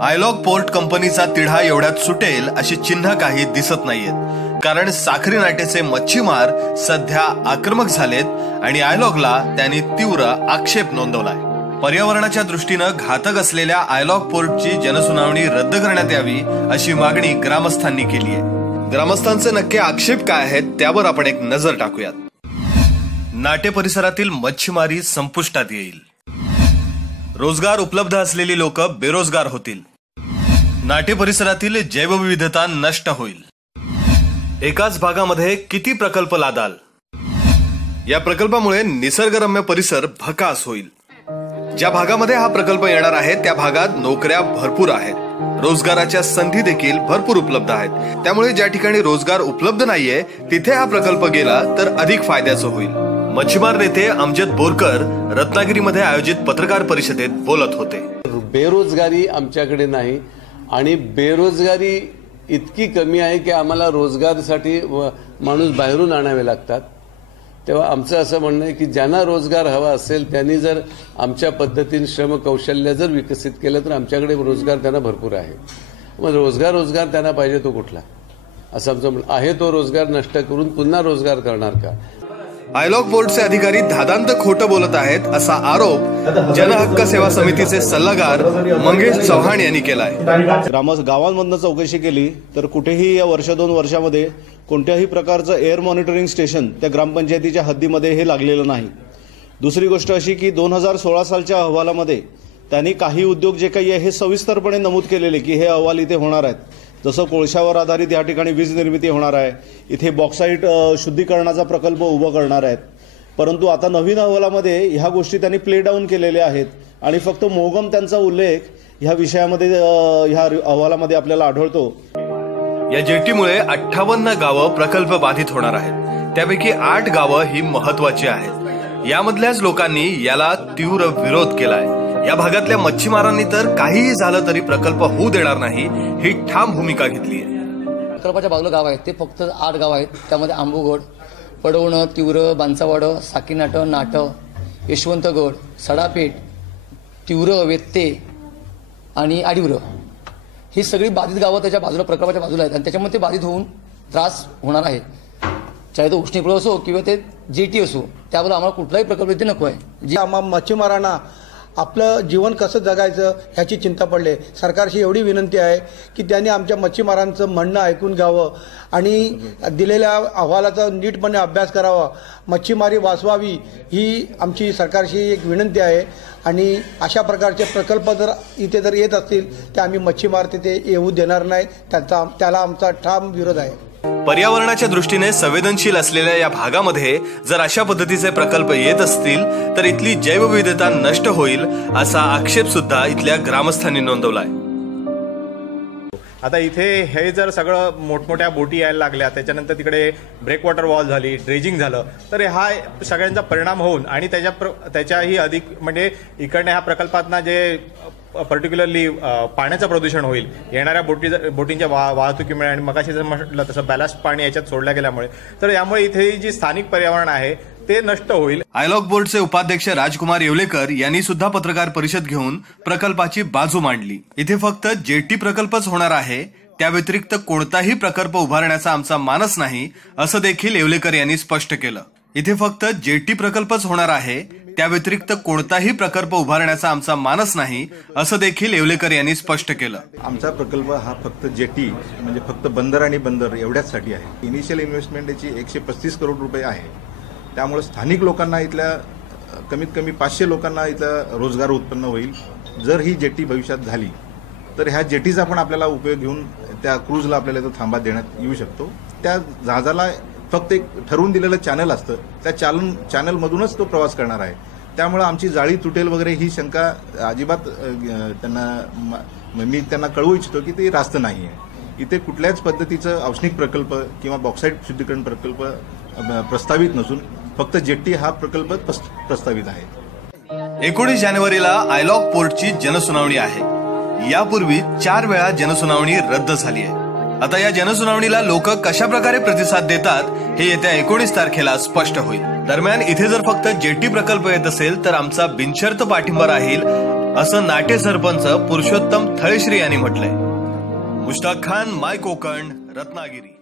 Ailog port कंपनीचा तिढा एवढ्यात सुटेल अशी चिन्ह काही दिसत नाहीयेत, कारण साखरी नाट्याचे मच्छीमार सध्या आक्रमक झालेत आणि आयलॉगला त्यांनी तीव्र आक्षेप नोंदवलाय। पर्यावरणाच्या दृष्टीनं घातक असलेल्या आयलॉग पोर्टची जनसुनावणी रद्द करण्यात यावी अशी मागणी ग्रामस्थांनी केली आहे। ग्रामस्थांचे नक्की आक्षेप काय आहेत त्यावर आपण एक नजर टाकूयात। नाटे परिसरातील मच्छीमारी संपुष्टात येईल, रोजगार उपलब्ध असलेली लोक बेरोजगार होतील, नाटे परिसरातील जैवविविधता नष्ट होईल, एकाच भागामध्ये किती प्रकल्प लादाल, या प्रकल्पामुळे निसर्गरम्य परिसर भकास होईल। ज्या भागामध्ये हा प्रकल्प येणार आहे त्या भागात नोकऱ्या भरपूर आहेत, रोजगाराच्या संधी देखील भरपूर उपलब्ध आहेत। त्यामुळे ज्या ठिकाणी रोजगार उपलब्ध नाहीये तिथे हा प्रकल्प गेला तर अधिक फायद्याचं होईल। मच्छीमार नेते अमजद बोरकर रत्नागिरीमध्ये आयोजित पत्रकार परिषदेत बोलत होते। बेरोजगारी आमच्याकडे नाही आणि बेरोजगारी इतकी कमी आहे की आम्हाला रोजगारासाठी माणूस बाहेरून आणावे लागतात। तेव्हा आमचं असं म्हणणं आहे की ज्यांना रोजगार हवा असेल त्यांनी जर आमच्या पद्धतीने श्रम कौशल्य जर विकसित केलं तर आमच्याकडे रोजगार त्यांना भरपूर आहे। मग रोजगार त्यांना पाहिजे तो कुठला, असं आमचं म्हणणं आहे। तो रोजगार नष्ट करून पुन्हा रोजगार करणार का? आयलॉग पोर्टचे अधिकारी धादांत खोटं बोलत आहेत असा आरोप जनहक्क सेवा समितीचे सल्लागार मंगेश चव्हाण यांनी केलाय। गावांमधनं चौकशी केली तर कुठेही या वर्ष 2 वर्षामध्ये कोणत्याही प्रकारचं एअर मॉनिटरिंग स्टेशन त्या ग्रामपंचायतीच्या हद्दीमध्ये हे लागलेलं नाही। दुसरी गोष्ट अशी की 2016 सालच्या अहवालामध्ये त्यांनी काही उद्योग जे काही आहे हे सविस्तरपणे नमूद केलेले की हे अहवाल इथे होणार आहेत। जसं कोळशावर आधारित या ठिकाणी वीज निर्मिती होणार आहे, इथे बॉक्साईट शुद्धीकरणाचा प्रकल्प उभा करणार आहेत। परंतु आता नवीन अहवालामध्ये ह्या गोष्टी त्यांनी प्ले डाऊन केलेल्या आहेत आणि फक्त मोगम त्यांचा उल्लेख ह्या विषयामध्ये ह्या अहवालामध्ये आपल्याला आढळतो। या जेटीमुळे 58 गावं प्रकल्प बाधित होणार आहेत, त्यापैकी 8 गावं ही महत्वाची आहेत। यामधल्याच लोकांनी याला तीव्र विरोध केलाय। या भागातल्या मच्छीमारांनी तर काहीही झालं तरी प्रकल्प होऊ देणार नाही ही ठाम भूमिका घेतली आहे। प्रकल्पाच्या बाजूला गाव आहेत ते फक्त 8 गाव आहेत, त्यामध्ये आंबुगड, पडवणं, तीव्र, बांचावाडं, साकीनाटं, नाटं, यशवंतगड, सडापेठ, तीव्र, वेत्ते आणि आडिवर ही सगळी बाधित गावं त्याच्या बाजूला प्रकल्पाच्या बाजूला आहेत आणि त्याच्यामुळे ते बाधित होऊन त्रास होणार आहे। चाहे तो उष्णीकृत असो किंवा ते जेटी असो, त्याबद्दल आम्हाला कुठलाही प्रकल्प इथे नको आहे। जी मच्छीमारांना आपलं जीवन कसं जगायचं ह्याची चिंता पडली। सरकारशी एवढी विनंती आहे की त्यांनी आमच्या मच्छीमारांचं म्हणणं ऐकून घ्यावं आणि दिलेल्या अहवालाचा नीटपणे अभ्यास करावा, मच्छीमारी वाचवावी ही आमची सरकारशी एक विनंती आहे। आणि अशा प्रकारचे प्रकल्प जर इथे जर येत असतील तर आम्ही मच्छीमार तिथे येऊ देणार नाही, त्याला आमचा ठाम विरोध आहे। पर्यावरणाच्या दृष्टीने संवेदनशील असलेल्या या भागामध्ये जर अशा पद्धतीचे प्रकल्प येत असतील तर इथली जैवविविधता नष्ट होईल असा आक्षेप सुद्धा इथल्या ग्रामस्थांनी नोंदवलाय। आता इथे हे जर सगळं मोठमोठ्या बोटी यायला लागल्या, त्याच्यानंतर तिकडे ब्रेकवॉटर वॉल झाली, ड्रेजिंग झालं, तर हा सगळ्यांचा परिणाम होऊन आणि त्याच्याही अधिक म्हणजे इकडनं ह्या प्रकल्पातना जे पर्टिक्युलरली पाण्याचं प्रदूषण होईल, येणाऱ्या बोटींच्या वाहतुकीमुळे आणि मगाशी जर म्हटलं तसं बॅलास्ट पाणी याच्यात सोडलं गेल्यामुळे, तर यामुळे इथे जी स्थानिक पर्यावरण आहे ते नष्ट होईल। आयलॉग बोर्डचे उपाध्यक्ष राजकुमार येवलेकर यांनी सुद्धा पत्रकार परिषद घेऊन प्रकल्पाची बाजू मांडली। इथे फक्त जेटी प्रकल्पच होणार आहे, त्या व्यतिरिक्त कोणताही प्रकल्प उभारण्याचा आमचा मानस नाही असं देखील येवलेकर यांनी स्पष्ट केलं। इथे फक्त जेटी प्रकल्पच होणार आहे, त्या व्यतिरिक्त कोणताही प्रकल्प उभारण्याचा आमचा मानस नाही असं देखील येवलेकर यांनी स्पष्ट केलं। आमचा प्रकल्प हा फक्त जेटी म्हणजे फक्त बंदर आणि बंदर एवढ्याचसाठी आहे। इनिशियल इन्व्हेस्टमेंट याची 135 करोड रुपये आहे। त्यामुळे स्थानिक लोकांना इथल्या कमीत कमी 500 लोकांना इथं रोजगार उत्पन्न होईल। जर ही जेटी भविष्यात झाली तर ह्या जेटीचा पण आपल्याला उपयोग घेऊन त्या क्रूजला आपल्याला इथं थांबा देण्यात येऊ शकतो। त्या जहाजाला फक्त एक ठरवून दिलेलं चॅनल असतं, त्या चॅनलमधूनच तो प्रवास करणार आहे। त्यामुळे आमची जाळी तुटेल वगैरे ही शंका अजिबात मी त्यांना कळवू इच्छितो की ती रास्त नाही आहे। इथे कुठल्याच पद्धतीचं औष्णिक प्रकल्प किंवा बॉक्साईट शुद्धीकरण प्रकल्प प्रस्तावित नसून फक्त जेट्टी हा प्रकल्प प्रस्तावित आहे। 19 जानेवारीला आयलॉग पोर्टची जनसुनावणी आहे। यापूर्वी 4 वेळा जनसुनावणी रद्द झाली आहे। आता या जनसुनावणीला लोक कशा प्रकारे प्रतिसाद देतात हे येत्या 19 तारखेला स्पष्ट होईल। दरम्यान इथे जर फक्त जेटी प्रकल्प येत असेल तर आमचा बिनशर्त पाठिंबा राहील असं नाटे सरपंच पुरुषोत्तम थळेश्री यांनी म्हटलंय. मुश्ताक खान, माय कोकण, रत्नागिरी.